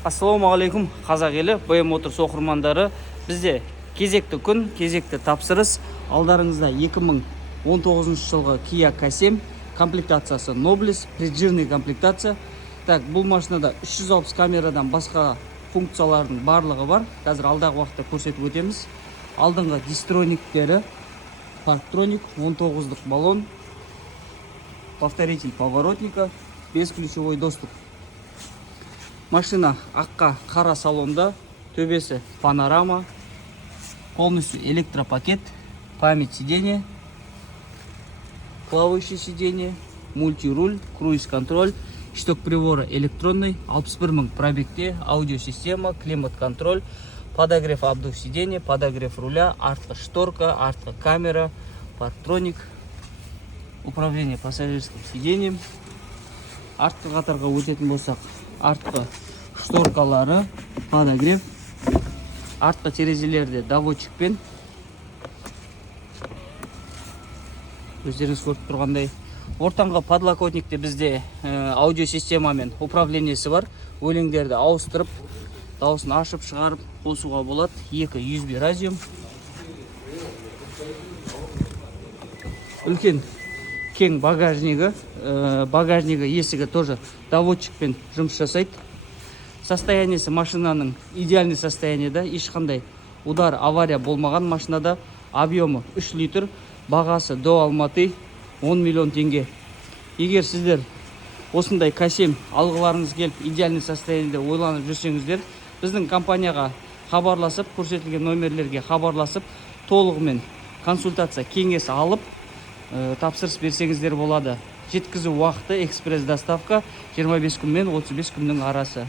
Ассалаумағалейкум қазақ елі, BM Motors оқырмандары. Бізде кезекті күн, кезекті тапсырыс. Алдарыңызда 2019 жылғы Kia K7 комплектациясы Nobles, преджирный комплектация. Так, бұл машинада 360 камерадан басқа функциялардың барлығы бар. Қазір алдағы уақытта көрсетіп өтеміз. Алдыңғы дистрониктері, парктроник, 19-лық баллон, повторитель поворотника, бесключевой доступ. Машина аққа қара салонда, төбесі панорама, полностью электропакет, память сиденья, плавающее сиденье, мультируль, круиз-контроль, шток прибора электронный, 61 000 пробегте, аудиосистема, климат-контроль, подогрев обдув сиденья, подогрев руля, артқы шторка, артқы камера, парктроник, управление пассажирским сиденьем. Артқы қатарға өтетін болсақ, артқы шторкалары, подогрев, артқы терезелерде доводчикпен, өздеріңіз көріп тұрғандай. Ортаңғы подлокотникте бізде аудиосистемамен управлениесі бар. Өлеңдерді ауыстырып, дауысын ашып шығарып қосуға болады. 2 USB радио. Үлкен кең багажнигі, есігі тоже доводчикпен жұмыс жасайды. Состояниесі машинаның идеальный состояниеда, ешқандай удар, авария болмаған машинада. Объемы 3 литр, бағасы до Алматы 10 миллион теңге. Егер сіздер осындай K7 алғыларыңыз келіп, идеальный состояниеде ойланып жүрсеңіздер, біздің компанияға хабарласып, көрсетілген номерлерге хабарласып, толығымен консультация кеңес алып, тапсырыс берсеңіздер болады. Жеткізу уақыты экспресс доставка 25 күн мен 35 күннің арасы.